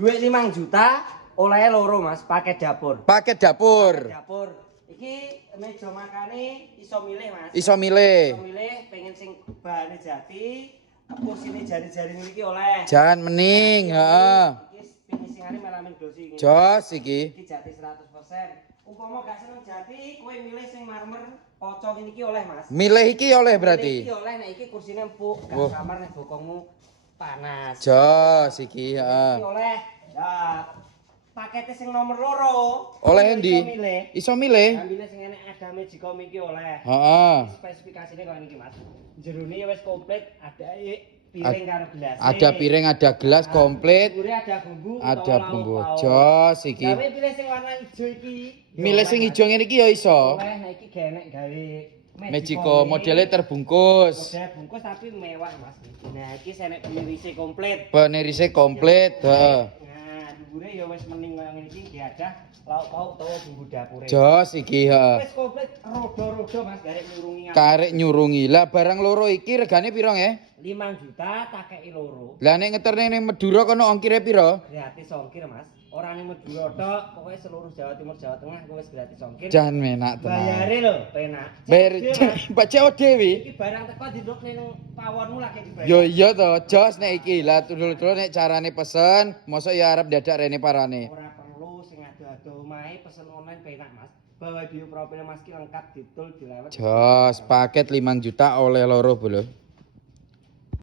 Duit 5 juta oleh loro Mas, paket dapur. Paket dapur. Paket dapur. Iki meja makane iso milih Mas. Iso milih. Iso milih pengen sing bahane jati, kursine jari-jari iki oleh. Jangan mening, heeh. Iki finishingane melamin glossy iki. Jos iki. Iki jati 100%. Umpama gak seneng jati, kowe milih sing marmer pocong iki oleh Mas. Milih iki oleh berarti. Iki oleh nek iki kursine empuk, gak kamar nek bokongmu panas. Jos iki, heeh. Iki oleh. Lah, pakete sing nomor loro. Oleh endi? Iso milih. Ambilnya sing enek Adame Jikom iki oleh. Heeh. Spesifikasine kok iki Mas. Jerone ya wis komplit, ada piring karo gelas. Ada piring, ada gelas komplit. Ada bumbu. Ada bumbu. Jos iki. Gawe pilih sing warna ijo iki. Milih sing ijo ngene iki ya iso. Oleh nek iki genek gawe Magico modelnya terbungkus. Model bungkus tapi mewah Mas. Nah, iki senek penirise komplit. Penirise komplit, heeh. Nah, dhuwure ya wis mening koyo ngene iki diadah lauk-lauk utawa bumbu dapure. Jos iki, heeh. Wis komplit rodo-rodo Mas, garek nyurungi. Karek nyurungi. Lah barang loro iki regane piro nggih? 5 juta tak kei loro. Lah nek ngeterne ning Madura kono ongkire piro? Gratis ongkir Mas. Ora ning Madura tok, pokoke seluruh Jawa Timur Jawa Tengah kuwi wis gratis ongkir. Jan menak tenan. Bayare lho, penak. Bayar Pak Jawa Dewi. Iki barang teko diduk ning pawonmu lagi dibayar. Yo iya to, jos nek iki. Lah dulu-dulu nek carane pesen, mosok ya arep dadak rene parane. Ora perlu sing ado-ado omahe pesen online penak Mas. Bawa bio profil Mas ki lengkap didol dilewet. Jos, paket 5 juta oleh loro, Bro.